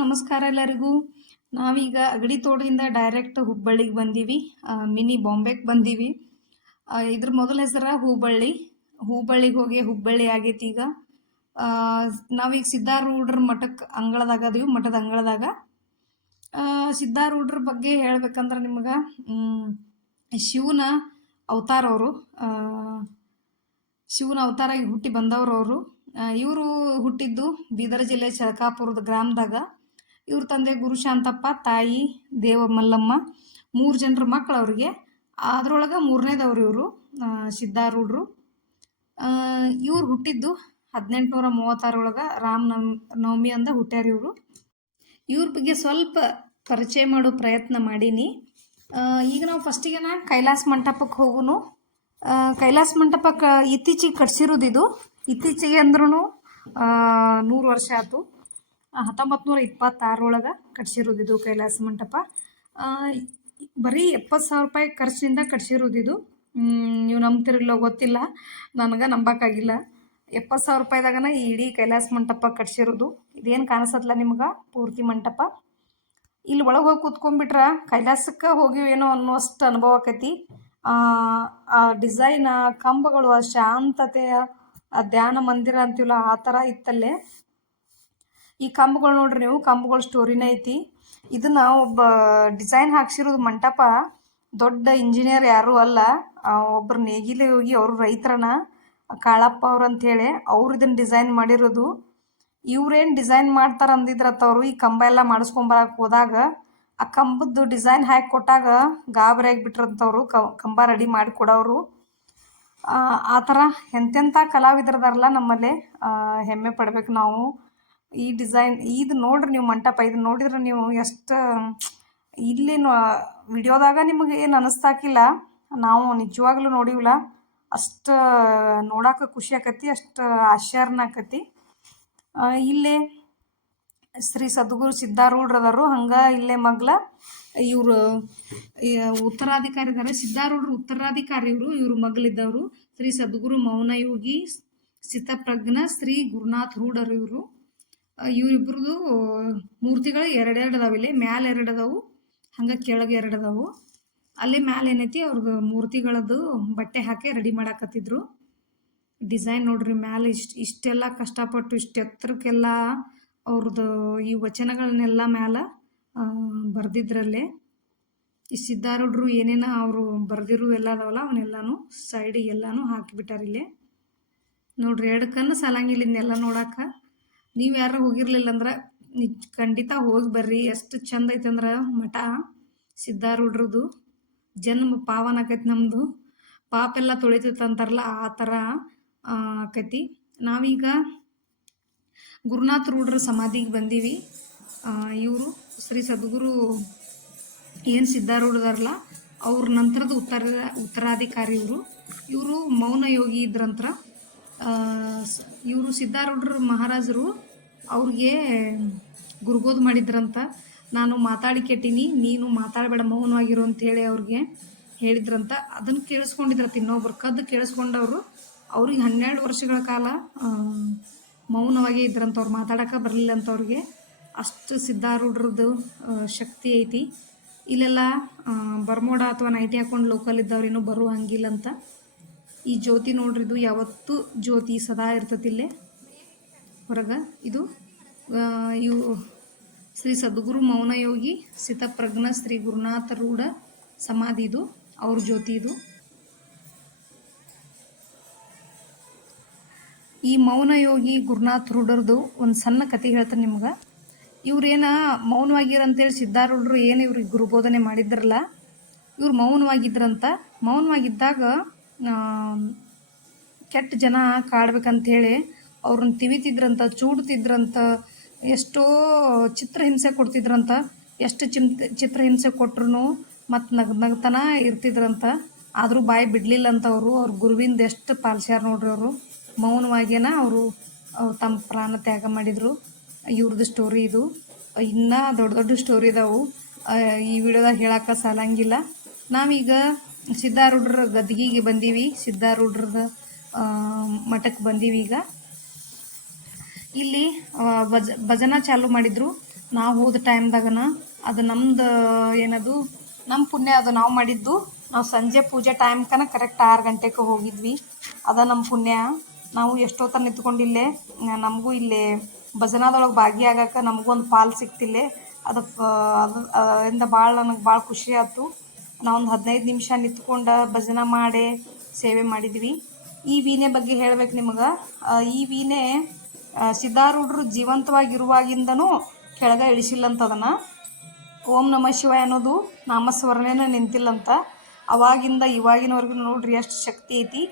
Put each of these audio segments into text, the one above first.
ನಮಸ್ಕಾರ ಎಲ್ಲರಿಗೂ. ನಾವೀಗ ಅಗಡಿ ತೋಟದಿಂದ ಡೈರೆಕ್ಟ್ ಹುಬ್ಬಳ್ಳಿಗೆ ಬಂದೀವಿ. ಮಿನಿ ಬಾಂಬೆಗೆ ಬಂದೀವಿ. ಇದ್ರ ಮೊದಲ ಹೆಸರ ಹುಬ್ಬಳ್ಳಿ ಹುಬ್ಬಳ್ಳಿಗೆ ಹೋಗಿ ಹುಬ್ಬಳ್ಳಿ ಆಗೈತಿ ಈಗ. ನಾವೀಗ ಸಿದ್ಧಾರೂಢ್ರ ಮಠಕ್ಕೆ ಅಂಗಳದಾಗ ಅದೀವಿ, ಮಠದ ಅಂಗಳದಾಗ. ಸಿದ್ಧಾರೂಢ್ರ ಬಗ್ಗೆ ಹೇಳ್ಬೇಕಂದ್ರೆ ನಿಮ್ಗೆ ಶಿವನ ಅವತಾರ ಅವರು. ಶಿವನ ಅವತಾರಾಗಿ ಹುಟ್ಟಿ ಬಂದವರು ಅವರು. ಇವರು ಹುಟ್ಟಿದ್ದು ಬೀದರ್ ಜಿಲ್ಲೆ ಚಳಕಾಪುರದ ಗ್ರಾಮದಾಗ. ಇವ್ರ ತಂದೆ ಗುರು ಶಾಂತಪ್ಪ, ತಾಯಿ ದೇವ ಮಲ್ಲಮ್ಮ ಮೂರು ಜನರ ಮಕ್ಕಳು ಅವ್ರಿಗೆ. ಅದರೊಳಗೆ ಮೂರನೇದವ್ರು ಇವರು ಸಿದ್ಧಾರೂಢರು. ಇವ್ರು ಹುಟ್ಟಿದ್ದು ಹದಿನೆಂಟುನೂರ ಮೂವತ್ತಾರೊಳಗೆ ರಾಮ ನವಮಿ ನವಮಿ ಅಂದ ಹುಟ್ಟ್ಯಾರ ಇವರು. ಇವ್ರ ಬಗ್ಗೆ ಸ್ವಲ್ಪ ಪರಿಚಯ ಮಾಡೋ ಪ್ರಯತ್ನ ಮಾಡೀನಿ. ಈಗ ನಾವು ಫಸ್ಟಿಗೆ ನಾ ಕೈಲಾಸ ಮಂಟಪಕ್ಕೆ ಹೋಗುನು. ಕೈಲಾಸ ಮಂಟಪ ಕ ಇತ್ತೀಚೆಗೆ ಕಟ್ಸಿರೋದು ಇದು. ಇತ್ತೀಚೆಗೆ ಅಂದ್ರೂ ನೂರು ವರ್ಷ ಆಯ್ತು ಹತ್ತೊಂಬತ್ತು ನೂರ ಇಪ್ಪತ್ತಾರೊಳಗೆ ಕಟ್ಸಿರೋದು ಇದು ಕೈಲಾಸ ಮಂಟಪ. ಬರೀ ಎಪ್ಪತ್ತು ಸಾವಿರ ರೂಪಾಯಿ ಖರ್ಚಿನಿಂದ ಕಟ್ಸಿರೋದು ಇದು. ನೀವು ನಂಬ್ತಿರಲ್ಲೋ ಗೊತ್ತಿಲ್ಲ. ನನಗೆ ನಂಬಕ್ಕಾಗಿಲ್ಲ. ಎಪ್ಪತ್ತು ಸಾವಿರ ರೂಪಾಯಿದಾಗನ ಈ ಇಡೀ ಕೈಲಾಸ ಮಂಟಪ ಕಟ್ಸಿರೋದು ಇದೇನು ಕಾಣಿಸತ್ಲ ನಿಮ್ಗೆ? ಪೂರ್ತಿ ಮಂಟಪ. ಇಲ್ಲಿ ಒಳಗೆ ಹೋಗಿ ಕೂತ್ಕೊಂಡ್ಬಿಟ್ರೆ ಕೈಲಾಸಕ್ಕೆ ಹೋಗಿವೇನೋ ಅನ್ನೋಷ್ಟು ಅನುಭವ ಆಕೈತಿ. ಆ ಡಿಸೈನ್ ಕಂಬಗಳು, ಆ ಶಾಂತತೆಯ ಧ್ಯಾನ ಮಂದಿರ ಅಂತೀವಲ್ಲ, ಆ ಥರ ಇತ್ತಲ್ಲೇ. ಈ ಕಂಬಗಳು ನೋಡ್ರಿ ನೀವು, ಕಂಬಗಳ ಸ್ಟೋರಿನೇ ಐತಿ. ಇದನ್ನ ಒಬ್ಬ ಡಿಸೈನ್ ಹಾಕ್ಸಿರೋದು ಮಂಟಪ. ದೊಡ್ಡ ಇಂಜಿನಿಯರ್ ಯಾರು ಅಲ್ಲ. ಒಬ್ಬರು ನೇಗಿಲೆ ಹೋಗಿ ಅವರು ರೈತರನ ಕಾಳಪ್ಪ ಅವ್ರು ಅಂತೇಳಿ ಅವ್ರು ಇದನ್ನ ಡಿಸೈನ್ ಮಾಡಿರೋದು. ಇವ್ರೇನು ಡಿಸೈನ್ ಮಾಡ್ತಾರ ಅಂದಿದ್ರತ್ತವರು ಈ ಕಂಬ ಎಲ್ಲ ಮಾಡಿಸ್ಕೊಂಬರಕ್ಕೆ ಹೋದಾಗ, ಆ ಕಂಬದ್ದು ಡಿಸೈನ್ ಹಾಕಿ ಕೊಟ್ಟಾಗ ಗಾಬರಿ ಆಗಿಬಿಟ್ರಂಥವ್ರು ಕಂಬ ರೆಡಿ ಮಾಡಿ ಕೊಡೋರು ಆ ಥರ ಎಂತೆಂಥ ಕಲಾವಿದರದಾರಲ್ಲ ನಮ್ಮಲ್ಲಿ ಹೆಮ್ಮೆ ಪಡ್ಬೇಕು ನಾವು. ಈ ಡಿಸೈನ್, ಇದು ನೋಡ್ರಿ ನೀವು ಮಂಟಪ, ಇದು ನೋಡಿದ್ರೆ ನೀವು ಎಷ್ಟು ಇಲ್ಲಿ ವಿಡಿಯೋದಾಗ ನಿಮಗೆ ಏನು ಅನ್ನಿಸ್ತಾಕಿಲ್ಲ ನಾವು ನಿಜವಾಗ್ಲೂ ನೋಡಿವಲ್ಲ ಅಷ್ಟು ನೋಡಕ್ಕೆ ಖುಷಿ ಆಕತಿ, ಅಷ್ಟು ಆಶ್ಚರ್ಯನ ಆಕತಿ. ಇಲ್ಲೇ ಶ್ರೀ ಸದ್ಗುರು ಸಿದ್ಧಾರೂಢ್ರದಾರು ಹಂಗೆ ಇಲ್ಲೇ ಮಗ್ಲ. ಇವರು ಉತ್ತರಾಧಿಕಾರಿ ಇದ್ದಾರೆ ಸಿದ್ಧಾರೂಢರು ಉತ್ತರಾಧಿಕಾರಿ ಇವರು ಇವರು ಮಗಳಿದ್ದವರು ಶ್ರೀ ಸದ್ಗುರು ಮೌನಯೋಗಿ ಸಿತಪ್ರಜ್ಞ ಶ್ರೀ ಗುರುನಾಥ್ ರೂಢರು ಇವರು. ಇವರಿಬ್ರದ್ದು ಮೂರ್ತಿಗಳು ಎರಡೆರಡು ಅದಾವೆ ಇಲ್ಲಿ. ಮ್ಯಾಲೆ ಎರಡು ಅದಾವು, ಹಂಗೆ ಕೆಳಗೆ ಎರಡು ಅದಾವು. ಅಲ್ಲಿ ಮ್ಯಾಲೆ ಏನೈತಿ ಅವ್ರದ್ದು ಮೂರ್ತಿಗಳದ್ದು ಬಟ್ಟೆ ಹಾಕಿ ರೆಡಿ ಮಾಡಾಕತ್ತಿದ್ರು. ಡಿಸೈನ್ ನೋಡ್ರಿ ಮ್ಯಾಲೆ ಇಷ್ಟು, ಇಷ್ಟೆಲ್ಲ ಕಷ್ಟಪಟ್ಟು ಇಷ್ಟೆತ್ತರಕ್ಕೆಲ್ಲ ಅವ್ರದ್ದು ಈ ವಚನಗಳನ್ನೆಲ್ಲ ಮ್ಯಾಲೆ ಬರೆದಿದ್ರಲ್ಲೇ. ಈ ಸಿದ್ಧಾರೂಢರು ಏನೇನ ಅವರು ಬರೆದಿರು ಎಲ್ಲ ಅದಾವಲ್ಲ ಅವನ್ನೆಲ್ಲನೂ ಸೈಡಿಗೆ ಎಲ್ಲನೂ ಹಾಕಿಬಿಟ್ಟಾರ ಇಲ್ಲೇ. ನೋಡ್ರಿ ಎರಡು ಕಣ್ಣು ಇದನ್ನೆಲ್ಲ ನೋಡಕ್ಕೆ ನೀವು ಯಾರು ಹೋಗಿರ್ಲಿಲ್ಲ ಅಂದ್ರೆ ಖಂಡಿತ ಹೋಗಿ ಬರ್ರಿ. ಎಷ್ಟು ಚಂದ ಐತೆ ಅಂದ್ರೆ ಮಠ ಸಿದ್ಧಾರೂಢರದು ಜನ್ಮ ಪಾವನ ಆಕೈತಿ ನಮ್ಮದು ಪಾಪೆಲ್ಲ ತೊಳಿತೈತೆ ಅಂತಾರಲ್ಲ ಆ ಥರ ಆಕೈತಿ. ನಾವೀಗ ಗುರುನಾಥ ರೂಢರ ಸಮಾಧಿಗೆ ಬಂದೀವಿ. ಇವರು ಶ್ರೀ ಸದ್ಗುರು ಏನು ಸಿದ್ಧಾರೂಢದಾರಲ್ಲ ಅವ್ರ ನಂತರದ ಉತ್ತರ, ಉತ್ತರಾಧಿಕಾರಿ ಇವರು. ಇವರು ಮೌನ ಯೋಗಿ ಇದ್ರಂತ್ರ ಇವರು ಸಿದ್ಧಾರೂಢರು ಮಹಾರಾಜರು, ಅವ್ರಿಗೆ ಗುರುಗೋಧ ಮಾಡಿದ್ರಂತ. ನಾನು ಮಾತಾಡಿ ಕೆಟ್ಟೀನಿ ನೀನು ಮಾತಾಡಬೇಡ, ಮೌನವಾಗಿರು ಅಂತ ಹೇಳಿ ಅವ್ರಿಗೆ ಹೇಳಿದ್ರಂತ. ಅದನ್ನು ಕೇಳಿಸ್ಕೊಂಡಿದ್ರಂತ ಇನ್ನೊಬ್ರು, ಕದ್ದು ಕೇಳಿಸ್ಕೊಂಡವರು. ಅವ್ರಿಗೆ ಹನ್ನೆರಡು ವರ್ಷಗಳ ಕಾಲ ಮೌನವಾಗೇ ಇದ್ರಂತ ಅವ್ರು, ಮಾತಾಡೋಕೆ ಬರಲಿಲ್ಲ ಅಂತ ಅವ್ರಿಗೆ. ಅಷ್ಟು ಸಿದ್ಧಾರೂಢರದ್ದು ಶಕ್ತಿ ಐತಿ. ಇಲ್ಲೆಲ್ಲ ಬರ್ಮೋಡ ಅಥವಾ ನೈಟಿ ಹಾಕೊಂಡು ಲೋಕಲ್ ಇದ್ದವ್ರು ಇನ್ನೂ ಬರೋ ಅಂತ. ಈ ಜ್ಯೋತಿ ನೋಡ್ರಿ ಇದು ಯಾವತ್ತೂ ಜ್ಯೋತಿ ಸದಾ ಇರ್ತತಿಲ್ಲೇ ಹೊರಗೆ ಇದು ಇವು ಶ್ರೀ ಸದ್ಗುರು ಮೌನಯೋಗಿ ಸಿತಪ್ರಜ್ಞ ಶ್ರೀ ಗುರುನಾಥ ರೂಢ ಸಮಾಧಿ ಇದು, ಅವ್ರ ಜ್ಯೋತಿ ಇದು. ಈ ಮೌನಯೋಗಿ ಗುರುನಾಥ್ ರೂಢರ್ದು ಒಂದು ಸಣ್ಣ ಕತೆ ಹೇಳ್ತಾರೆ ನಿಮ್ಗೆ. ಇವ್ರೇನ ಮೌನವಾಗಿರ ಅಂತೇಳಿ ಸಿದ್ಧಾರೂಢರು ಏನು ಇವ್ರಿಗೆ ಗುರುಬೋಧನೆ ಮಾಡಿದ್ರಲ್ಲ, ಇವ್ರು ಮೌನವಾಗಿದ್ರಂತ, ಮೌನವಾಗಿದ್ದಾಗ ಕೆಟ್ಟ ಜನ ಕಾಡ್ಬೇಕಂಥೇಳಿ ಅವ್ರನ್ನ ತಿವಿತಿದ್ರಂತ, ಚೂಡ್ತಿದ್ರಂತ, ಎಷ್ಟೋ ಚಿತ್ರಹಿಂಸೆ ಕೊಡ್ತಿದ್ರಂತ, ಎಷ್ಟು ಚಿಮ್ ಚಿತ್ರಹಿಂಸೆ ಕೊಟ್ರು ಮತ್ತು ನಗ್, ನಗ್ತನ ಇರ್ತಿದ್ರಂತ. ಆದರೂ ಬಾಯಿ ಬಿಡಲಿಲ್ಲ ಅಂತ ಅವರು, ಅವ್ರ ಗುರುವಿಂದ ಎಷ್ಟು ಪಾಲ್ಸ್ಯಾರ ನೋಡ್ರಿ ಅವರು. ಮೌನವಾಗೇನ ಅವರು, ಅವ್ರು ತಮ್ಮ ಪ್ರಾಣ ತ್ಯಾಗ ಮಾಡಿದರು. ಇವ್ರದ್ದು ಸ್ಟೋರಿ ಇದು. ಇನ್ನೂ ದೊಡ್ಡ ದೊಡ್ಡ ಸ್ಟೋರಿ ಇದಾವೆ. ಈ ವಿಡಿಯೋದಾಗ ಹೇಳಕ್ಕೆ ಸಾಲಂಗಿಲ್ಲ. ನಾವೀಗ ಸಿದ್ಧಾರೂಢರ ಗದ್ಗಿಗೆ ಬಂದೀವಿ. ಸಿದ್ಧಾರೂಢರದ ಮಠಕ್ಕೆ ಬಂದೀವಿ ಈಗ. ಇಲ್ಲಿ ಭಜ, ಭಜನಾ ಚಾಲು ಮಾಡಿದ್ರು. ನಾವು ಹೋದ ಟೈಮ್ದಾಗನ ಅದು ನಮ್ದು ಏನದು ನಮ್ಮ ಪುಣ್ಯ ಅದು ನಾವು ಮಾಡಿದ್ದು. ನಾವು ಸಂಜೆ ಪೂಜೆ ಟೈಮ್ಕನ ಕರೆಕ್ಟ್ ಆರು ಗಂಟೆಗೆ ಹೋಗಿದ್ವಿ. ಅದ ನಮ್ಮ ಪುಣ್ಯ. ನಾವು ಎಷ್ಟೊತ್ತ ನಿಂತ್ಕೊಂಡಿಲ್ಲೇ ನಮಗೂ ಇಲ್ಲೇ ಭಜನಾದೊಳಗೆ ಭಾಗಿಯಾಗಕ್ಕೆ ನಮಗೂ ಒಂದು ಪಾಲು ಸಿಕ್ತಿಲ್ಲೇ. ಅದಕ್ಕೆ ಅದು ಅದರಿಂದ ಭಾಳ ನನಗೆ ಭಾಳ ಖುಷಿ ಆಯ್ತು. ನಾವೊಂದು ಹದಿನೈದು ನಿಮಿಷ ನಿಂತ್ಕೊಂಡು ಭಜನೆ ಮಾಡಿ ಸೇವೆ ಮಾಡಿದ್ವಿ. ಈ ವೀಣೆ ಬಗ್ಗೆ ಹೇಳ್ಬೇಕು ನಿಮಗೆ. ಈ ವೀಣೆ ಸಿದ್ಧಾರೂಢರು ಜೀವಂತವಾಗಿರುವಾಗಿಂದನೂ ಕೆಳಗೆ ಇಳಿಸಿಲ್ಲಂತ ಅದನ್ನು ಓಂ ನಮ ಶಿವಾಯ ಅನ್ನೋದು ನಾಮಸ್ಮರಣೆನ ನಿಂತಿಲ್ಲಂತ. ಅವಾಗಿಂದ ಇವಾಗಿನವರೆಗೂ ನೋಡ್ರಿ ಎಷ್ಟು ಶಕ್ತಿ ಐತಿ.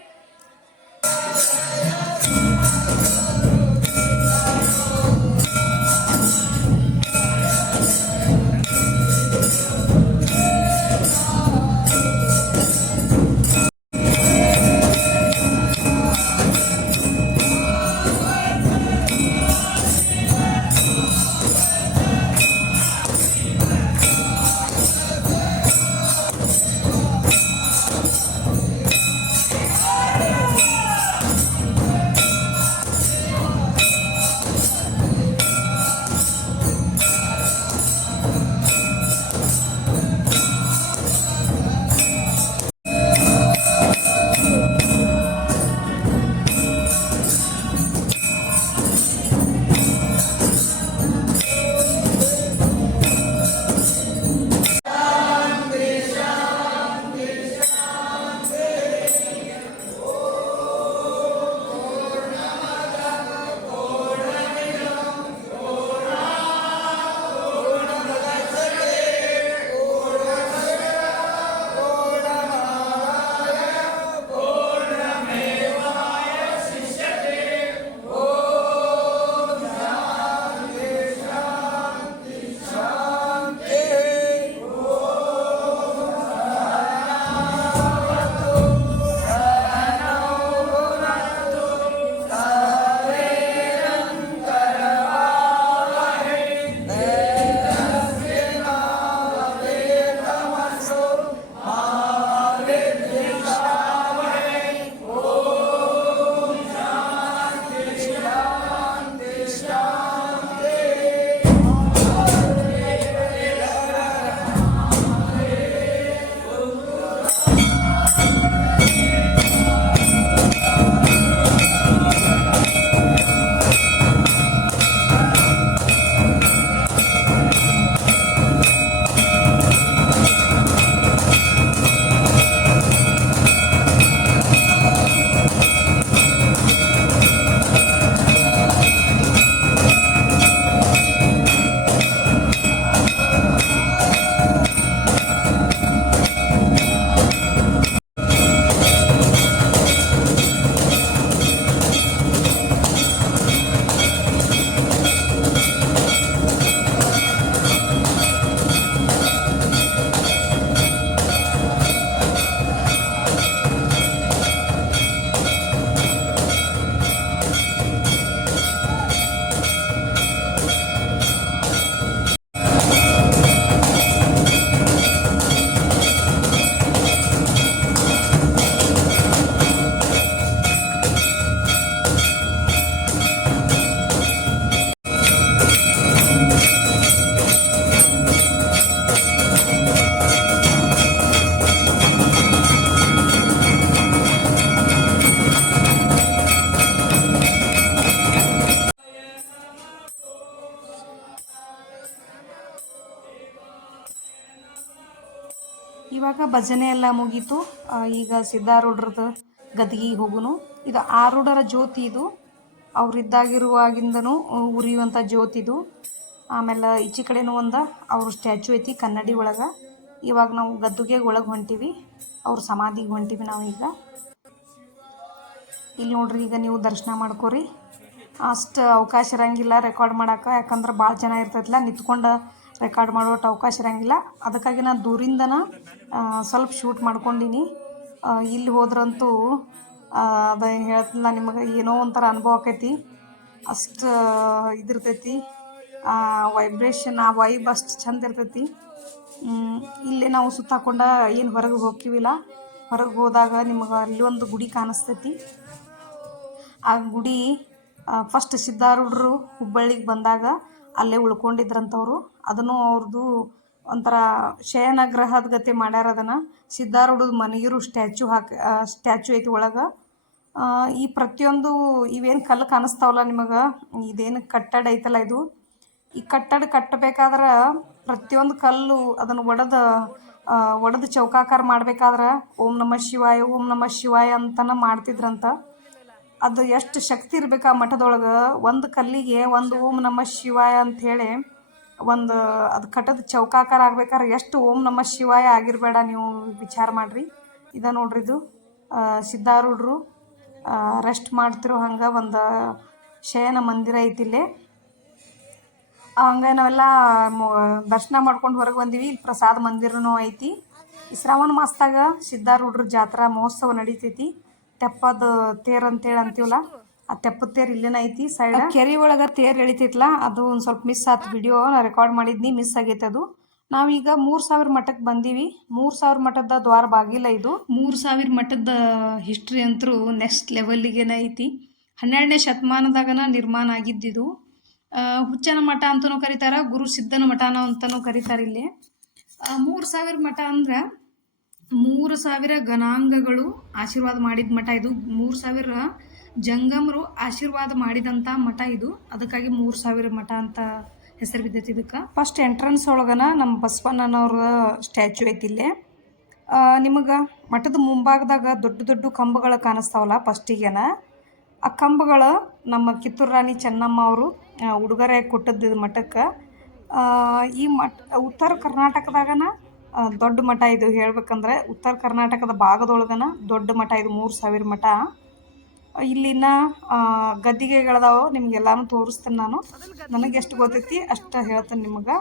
ಇವಾಗ ಭಜನೆ ಎಲ್ಲ ಮುಗೀತು. ಈಗ ಸಿದ್ಧಾರೂಢರದ ಗದಿಗೆ ಹೋಗುನು. ಇದು ಆರೂಢರ ಜ್ಯೋತಿ ಇದು. ಅವರಿದ್ದಾಗಿರುವಾಗಿಂದನೂ ಉರಿಯುವಂಥ ಜ್ಯೋತಿ ಇದು. ಆಮೇಲೆ ಈಚೆ ಕಡೆನೂ ಒಂದು, ಅವ್ರ ಸ್ಟ್ಯಾಚು ಐತಿ ಕನ್ನಡಿ ಒಳಗೆ. ಇವಾಗ ನಾವು ಗದ್ದುಗೆ ಒಳಗೆ ಹೊಂಟೀವಿ. ಅವ್ರ ಸಮಾಧಿಗೆ ಹೊಂಟೀವಿ ನಾವು ಈಗ. ಇಲ್ಲಿ ನೋಡ್ರಿ ಈಗ ನೀವು ದರ್ಶನ ಮಾಡ್ಕೋರಿ. ಅಷ್ಟು ಅವಕಾಶ ಇರಂಗಿಲ್ಲ ರೆಕಾರ್ಡ್ ಮಾಡೋಕೆ. ಯಾಕಂದ್ರೆ ಭಾಳ ಜನ ಇರ್ತೈತಿಲ್ಲ ನಿಂತ್ಕೊಂಡು ರೆಕಾರ್ಡ್ ಮಾಡೋಷ್ಟು ಅವಕಾಶ ಇರೋಂಗಿಲ್ಲ. ಅದಕ್ಕಾಗಿ ನಾನು ದೂರಿಂದನ ಸ್ವಲ್ಪ ಶೂಟ್ ಮಾಡ್ಕೊಂಡೀನಿ. ಇಲ್ಲಿ ಹೋದ್ರಂತೂ ಅದು ಹೇಳ್ತಿಲ್ಲ ನಿಮಗೆ, ಏನೋ ಒಂಥರ ಅನುಭವ ಆಕೈತಿ. ಅಷ್ಟು ಇದಿರ್ತೈತಿ. ವೈಬ್ರೇಷನ್ ಆ ವೈಬ್ ಅಷ್ಟು ಚಂದ ಇರ್ತೈತಿ. ಇಲ್ಲೇ ನಾವು ಸುತ್ತಾಕೊಂಡ ಏನು ಹೊರಗೆ ಹೋಗ್ತೀವಿಲ್ಲ ಹೊರಗೆ ಹೋದಾಗ ನಿಮಗೆ ಅಲ್ಲಿ ಒಂದು ಗುಡಿ ಕಾಣಿಸ್ತೈತಿ. ಆ ಗುಡಿ ಫಸ್ಟ್ ಸಿದ್ಧಾರೂಢರು ಹುಬ್ಬಳ್ಳಿಗೆ ಬಂದಾಗ ಅಲ್ಲೇ ಉಳ್ಕೊಂಡಿದ್ರಂಥವ್ರು. ಅದನ್ನು ಅವ್ರದ್ದು ಒಂಥರ ಶಯನಗ್ರಹದ ಗತಿ ಮಾಡ್ಯಾರ ಅದನ್ನು. ಸಿದ್ಧಾರೂಢದ ಮನೆಗಿರು ಸ್ಟ್ಯಾಚು ಹಾಕಿ ಸ್ಟ್ಯಾಚು ಐತಿ ಒಳಗೆ. ಈ ಪ್ರತಿಯೊಂದು ಇವೇನು ಕಲ್ಲು ಕಾಣಿಸ್ತಾವಲ್ಲ ನಿಮಗೆ? ಇದೇನು ಕಟ್ಟಡ ಐತಲ್ಲ ಇದು? ಈ ಕಟ್ಟಡ ಕಟ್ಟಬೇಕಾದ್ರೆ ಪ್ರತಿಯೊಂದು ಕಲ್ಲು ಅದನ್ನು ಒಡೆದು ಒಡೆದು ಚೌಕಾಕಾರ ಮಾಡ್ಬೇಕಾದ್ರೆ ಓಂ ನಮಃ ಶಿವಾಯ, ಓಂ ನಮಃ ಶಿವಾಯ ಅಂತನ ಮಾಡ್ತಿದ್ರಂತ. ಅದು ಎಷ್ಟು ಶಕ್ತಿ ಇರ್ಬೇಕು ಆ ಮಠದೊಳಗೆ? ಒಂದು ಕಲ್ಲಿಗೆ ಒಂದು ಓಂ ನಮಃ ಶಿವಾಯ ಅಂಥೇಳಿ ಒಂದು ಅದು ಕಟ್ಟದ ಚೌಕಾಕಾರ ಆಗ್ಬೇಕಾದ್ರೆ ಎಷ್ಟು ಓಂ ನಮಃ ಶಿವಾಯ ಆಗಿರಬೇಡ ನೀವು ವಿಚಾರ ಮಾಡಿರಿ. ಇದ ನೋಡ್ರಿ ಇದು. ಸಿದ್ಧಾರೂಢರು ರೆಸ್ಟ್ ಮಾಡ್ತಿರೋ ಹಂಗೆ ಒಂದು ಶಯನ ಮಂದಿರ ಐತಿ ಇಲ್ಲಿ. ಹಂಗೆ ನಾವೆಲ್ಲ ದರ್ಶನ ಮಾಡ್ಕೊಂಡು ಹೊರಗೆ ಬಂದೀವಿ. ಇಲ್ಲಿ ಪ್ರಸಾದ ಮಂದಿರನೂ ಐತಿ. ಶ್ರಾವಣ ಮಾಸದಾಗ ಸಿದ್ಧಾರೂಢರ ಜಾತ್ರಾ ಮಹೋತ್ಸವ ನಡೀತೈತಿ. ತೆಪ್ಪದ ತೇರ್ ಅಂತೇಳಿ ಅಂತೀವಲ್ಲ? ಆ ತೆಪ್ಪದ ತೇರ್ ಇಲ್ಲೇನ ಐತಿ ಸೈಡ್ ಕೆರೆ ಒಳಗೆ ತೇರ್ ಎಳಿತೈತಲ್ಲ ಅದು ಒಂದು ಸ್ವಲ್ಪ ಮಿಸ್ ಆತು ವಿಡಿಯೋ ನಾ ರೆಕಾರ್ಡ್ ಮಾಡಿದ್ನಿ ಮಿಸ್ ಆಗೈತೆ ಅದು. ನಾವೀಗ ಮೂರು ಸಾವಿರ ಮಠಕ್ಕೆ ಬಂದೀವಿ. ಮೂರು ಸಾವಿರ ಮಠದ ದ್ವಾರ ಬಾಗಿಲ ಇದು. ಮೂರು ಸಾವಿರ ಮಠದ ಹಿಸ್ಟ್ರಿ ಅಂತರೂ ನೆಕ್ಸ್ಟ್ ಲೆವೆಲ್ಲಿಗೇನ ಐತಿ. ಹನ್ನೆರಡನೇ ಶತಮಾನದಾಗನ ನಿರ್ಮಾಣ ಆಗಿದ್ದಿದು. ಹುಚ್ಚನ ಮಠ ಅಂತಲೂ ಕರೀತಾರ ಗುರು ಸಿದ್ಧನ ಮಠನ ಅಂತಲೂ ಕರೀತಾರೆ ಇಲ್ಲಿ. ಮೂರು ಸಾವಿರ ಮಠ ಅಂದ್ರೆ ಮೂರು ಸಾವಿರ ಗಣಾಂಗಗಳು ಆಶೀರ್ವಾದ ಮಾಡಿದ ಮಠ ಇದು. ಮೂರು ಸಾವಿರ ಜಂಗಮರು ಆಶೀರ್ವಾದ ಮಾಡಿದಂಥ ಮಠ ಇದು. ಅದಕ್ಕಾಗಿ ಮೂರು ಸಾವಿರ ಮಠ ಅಂತ ಹೆಸರು ಬಿದ್ದೈತಿ ಇದಕ್ಕೆ. ಫಸ್ಟ್ ಎಂಟ್ರೆನ್ಸ್ ಒಳಗನ ನಮ್ಮ ಬಸವಣ್ಣನವ್ರ ಸ್ಟ್ಯಾಚು ಐತಿ ಇಲ್ಲೇ. ನಿಮಗೆ ಮಠದ ಮುಂಭಾಗದಾಗ ದೊಡ್ಡ ದೊಡ್ಡ ಕಂಬಗಳು ಕಾಣಿಸ್ತಾವಲ್ಲ ಫಸ್ಟಿಗೆನ ಆ ಕಂಬಗಳು ನಮ್ಮ ಕಿತ್ತೂರು ರಾಣಿ ಚೆನ್ನಮ್ಮ ಅವರು ಉಡುಗೊರೆ ಕೊಟ್ಟದ್ದು ಮಠಕ್ಕೆ. ಈ ಮಠ, ಉತ್ತರ ಕರ್ನಾಟಕದಾಗನ ದೊಡ್ಡ ಮಠ ಇದು ಹೇಳ್ಬೇಕಂದ್ರೆ ಉತ್ತರ ಕರ್ನಾಟಕದ ಭಾಗದೊಳಗನ ದೊಡ್ಡ ಮಠ ಇದು ಮೂರು ಸಾವಿರ ಮಠ. ಇಲ್ಲಿನ ಗದ್ದಿಗೆಗಳದಾವು, ನಿಮ್ಗೆಲ್ಲಾನು ತೋರಿಸ್ತೇನೆ ನಾನು. ನನಗೆ ಎಷ್ಟು ಗೊತ್ತೈತಿ ಅಷ್ಟು ಹೇಳ್ತೇನೆ ನಿಮಗೆ.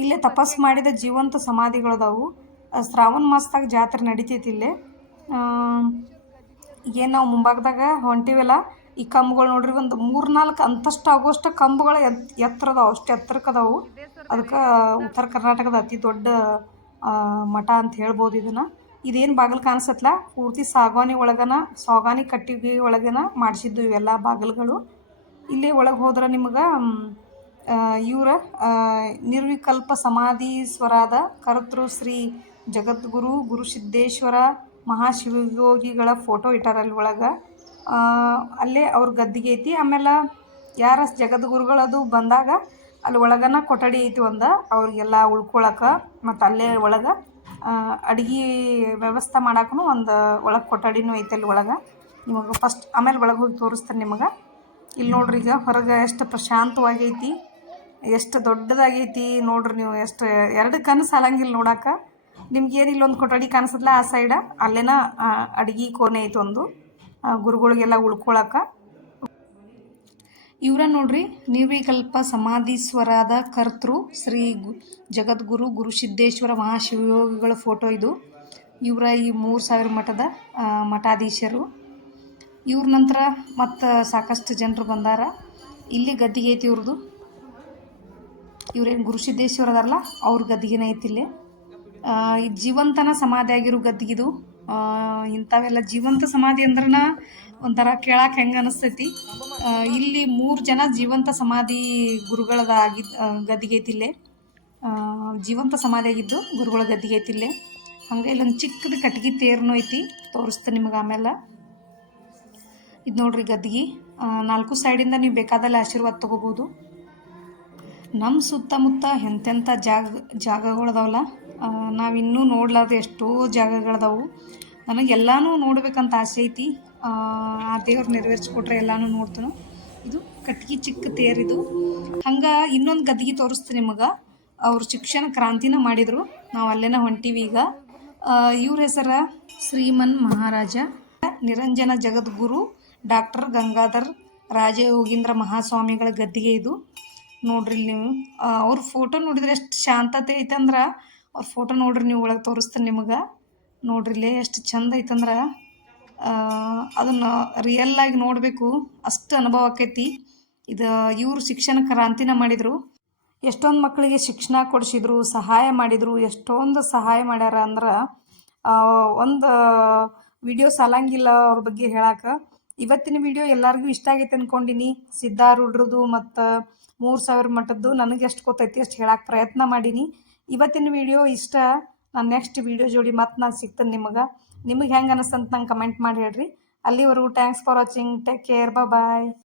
ಇಲ್ಲೇ ತಪಸ್ ಮಾಡಿದ ಜೀವಂತ ಸಮಾಧಿಗಳದಾವು. ಶ್ರಾವಣ ಮಾಸದಾಗ ಜಾತ್ರೆ ನಡಿತೈತಿ ಇಲ್ಲೇ. ಏನು ನಾವು ಮುಂಭಾಗದಾಗ ಹೊಂಟಿವಲ್ಲ, ಈ ಕಂಬಗಳು ನೋಡ್ರಿ ಒಂದು ಮೂರ್ನಾಲ್ಕು ಅಂತಷ್ಟು ಆಗುವಷ್ಟು ಕಂಬಗಳು ಎತ್, ಎತ್ತರದಾವು, ಅಷ್ಟು ಎತ್ತರಕ್ಕದಾವು. ಅದಕ್ಕೆ ಉತ್ತರ ಕರ್ನಾಟಕದ ಅತಿ ದೊಡ್ಡ ಮಠ ಅಂತ ಹೇಳ್ಬೋದು ಇದನ್ನು. ಇದೇನು ಬಾಗಿಲು ಕಾಣಿಸತ್ಲ ಪೂರ್ತಿ ಸಾಗವಾನಿ ಒಳಗನ ಸಾಗಾನಿ ಕಟ್ಟಿಗೆ ಒಳಗನ ಮಾಡಿಸಿದ್ದು ಇವೆಲ್ಲ ಬಾಗಿಲುಗಳು. ಇಲ್ಲಿ ಒಳಗೆ ಹೋದ್ರೆ ನಿಮ್ಗೆ ಇವರ ನಿರ್ವಿಕಲ್ಪ ಸಮಾಧೀಶ್ವರಾದ ಕರ್ತೃ ಶ್ರೀ ಜಗದ್ಗುರು ಗುರುಸಿದ್ದೇಶ್ವರ ಮಹಾಶಿವಯೋಗಿಗಳ ಫೋಟೋ ಇಟ್ಟಾರ ಅಲ್ಲಿ ಒಳಗೆ. ಅಲ್ಲೇ ಅವ್ರ ಗದ್ದಿಗೆ ಐತಿ ಆಮೇಲೆ ಯಾರ ಜಗದ್ಗುರುಗಳದು ಬಂದಾಗ ಅಲ್ಲಿ ಒಳಗನ ಕೊಠಡಿ ಐತಿ ಒಂದು, ಅವ್ರಿಗೆಲ್ಲ ಉಳ್ಕೊಳಕ್ಕೆ ಮತ್ತು ಅಲ್ಲೇ ಒಳಗೆ ಅಡ್ಗೆ ವ್ಯವಸ್ಥೆ ಮಾಡಕ್ಕೂ ಒಂದು ಒಳಗೆ ಕೊಠಡಿನೂ ಐತೆ ಅಲ್ಲಿ ಒಳಗೆ. ನಿಮಗೆ ಫಸ್ಟ್ ಆಮೇಲೆ ಒಳಗೆ ಹೋಗಿ ತೋರಿಸ್ತೇನೆ ನಿಮಗೆ. ಇಲ್ಲಿ ನೋಡ್ರಿ ಈಗ ಹೊರಗೆ ಎಷ್ಟು ಪ್ರಶಾಂತವಾಗೈತಿ, ಎಷ್ಟು ದೊಡ್ಡದಾಗೈತಿ ನೋಡ್ರಿ ನೀವು, ಎಷ್ಟು, ಎರಡು ಕಣ್ಣು ಸಾಲಂಗಿಲ್ಲ ನೋಡಕ್ಕೆ ನಿಮ್ಗೆ ಏನು ಇಲ್ಲೊಂದು ಕೊಠಡಿ ಕಾಣಿಸತ್ಲ ಆ ಸೈಡ, ಅಲ್ಲೇನ ಅಡ್ಗೆ ಕೋಣೆ ಐತಿ ಒಂದು ಗುರುಗಳಿಗೆಲ್ಲ ಉಳ್ಕೊಳಕ್ಕೆ ಇವರ ನೋಡ್ರಿ ನಿರ್ವಿಕಲ್ಪ ಸಮಾಧೀಶ್ವರಾದ ಕರ್ತೃ ಶ್ರೀ ಗು, ಜಗದ್ಗುರು ಗುರುಸಿದ್ದೇಶ್ವರ ಮಹಾಶಿವಯೋಗಿಗಳ ಫೋಟೋ ಇದು. ಇವರ ಈ ಮೂರು ಸಾವಿರ ಮಠದ ಮಠಾಧೀಶರು. ಇವ್ರ ನಂತರ ಮತ್ತು ಸಾಕಷ್ಟು ಜನರು ಬಂದಾರ. ಇಲ್ಲಿ ಗದ್ದಿಗೆ ಐತಿ ಇವ್ರದ್ದು ಇವ್ರೇನು ಗುರುಸಿದ್ದೇಶ್ವರ ಅದಾರಲ್ಲ ಅವ್ರ ಗದ್ದಿಗೆನೇ ಐತಿ ಇಲ್ಲಿ. ಜೀವಂತನ ಸಮಾಧಿ ಆಗಿರೋ ಗದ್ದಿಗಿದು ಇಂಥವೆಲ್ಲ ಜೀವಂತ ಸಮಾಧಿ ಅಂದ್ರನ ಒಂಥರ ಕೇಳಕ್ಕೆ ಹೆಂಗೆ ಅನಿಸ್ತೈತಿ? ಇಲ್ಲಿ ಮೂರು ಜನ ಜೀವಂತ ಸಮಾಧಿ ಗುರುಗಳದ ಆಗಿದ್ದು ಗದ್ದಿಗೆ ಜೀವಂತ ಸಮಾಧಿ ಆಗಿದ್ದು ಗುರುಗಳ ಗದ್ದಿಗೆ ಹಂಗೆ ಇಲ್ಲೊಂದು ಚಿಕ್ಕದು ಕಟ್ಗೆ ತೇರ್ನೂ ಐತಿ, ತೋರಿಸ್ತ ನಿಮಗೆ ಆಮೇಲೆ. ಇದು ನೋಡ್ರಿ ಗದ್ದಿಗೆ. ನಾಲ್ಕು ಸೈಡಿಂದ ನೀವು ಬೇಕಾದಲ್ಲಿ ಆಶೀರ್ವಾದ ತೊಗೋಬೋದು. ನಮ್ಮ ಸುತ್ತಮುತ್ತ ಎಂತೆಂಥ ಜಾಗ ಜಾಗಗಳದಾವಲ್ಲ ನಾವು ಇನ್ನೂ ನೋಡ್ಲಾರ್ದು ಎಷ್ಟೋ ಜಾಗಗಳದಾವು. ನನಗೆ ಎಲ್ಲನೂ ನೋಡ್ಬೇಕಂತ ಆಸೆ ಐತಿ. ಆ ಆ ದೇವ್ರು ನೆರವೇರಿಸ್ಕೊಟ್ರೆ ಎಲ್ಲನೂ ನೋಡ್ತೇನೆ. ಇದು ಕಟ್ಗೆ ಚಿಕ್ಕ ತೇರಿದು ಹಂಗೆ ಇನ್ನೊಂದು ಗದ್ದಿಗೆ ತೋರಿಸ್ತೀನಿ ನಿಮಗೆ. ಅವ್ರು ಶಿಕ್ಷಣ ಕ್ರಾಂತಿನ ಮಾಡಿದರು. ನಾವು ಅಲ್ಲೇನ ಹೊಂಟೀವಿ ಈಗ. ಇವ್ರ ಹೆಸರ ಶ್ರೀಮನ್ ಮಹಾರಾಜ. ನಿರಂಜನ ಜಗದ್ಗುರು ಡಾಕ್ಟರ್ ಗಂಗಾಧರ್ ರಾಜಯೋಗೀಂದ್ರ ಮಹಾಸ್ವಾಮಿಗಳ ಗದ್ದಿಗೆ ಇದು. ನೋಡ್ರಿ ನೀವು. ಅವ್ರ ಫೋಟೋ ನೋಡಿದ್ರೆ ಎಷ್ಟು ಶಾಂತತೆ ಐತಂದ್ರೆ. ಅವ್ರ ಫೋಟೋ ನೋಡ್ರಿ ನೀವು ಒಳಗೆ ತೋರಿಸ್ತೀನಿ ನಿಮಗೆ. ನೋಡ್ರಿ ಇಲ್ಲೇ ಎಷ್ಟು ಚಂದ ಐತಂದ್ರೆ. ಅದನ್ನು ರಿಯಲ್ ಆಗಿ ನೋಡಬೇಕು. ಅಷ್ಟು ಅನುಭವ ಆಕೈತಿ. ಇದು, ಇವರು ಶಿಕ್ಷಣ ಕ್ರಾಂತಿನ ಮಾಡಿದರು. ಎಷ್ಟೊಂದು ಮಕ್ಕಳಿಗೆ ಶಿಕ್ಷಣ ಕೊಡಿಸಿದ್ರು, ಸಹಾಯ ಮಾಡಿದರು, ಎಷ್ಟೊಂದು ಸಹಾಯ ಮಾಡ್ಯಾರ ಅಂದ್ರೆ ಒಂದು ವಿಡಿಯೋ ಸಾಲಂಗಿಲ್ಲ ಅವ್ರ ಬಗ್ಗೆ ಹೇಳಕ್ಕೆ ಇವತ್ತಿನ ವಿಡಿಯೋ ಎಲ್ಲರಿಗೂ ಇಷ್ಟ ಆಗೈತೆ ಅಂದ್ಕೊಂಡಿನಿ ಸಿದ್ಧಾರೂಢ್ರದ್ದು ಮತ್ತು ಮೂರು ಸಾವಿರ ಮಟ್ಟದ್ದು ನನಗೆ ಎಷ್ಟು ಗೊತ್ತೈತಿ ಅಷ್ಟು ಹೇಳಕ್ಕೆ ಪ್ರಯತ್ನ ಮಾಡೀನಿ. ಇವತ್ತಿನ ವಿಡಿಯೋ ಇಷ್ಟ, ನಾನು ನೆಕ್ಸ್ಟ್ ವಿಡಿಯೋ ಜೋಡಿ ಮತ್ತೆ ನಾನು ಸಿಗ್ತೇನೆ ನಿಮಗೆ. ನಿಮಗೆ ಹೆಂಗೆ ಅನಿಸ್ತಂತ ನಂಗೆ ಕಮೆಂಟ್ ಮಾಡಿ ಹೇಳ್ರಿ. ಅಲ್ಲಿವರೆಗೂ thanks for watching take care bye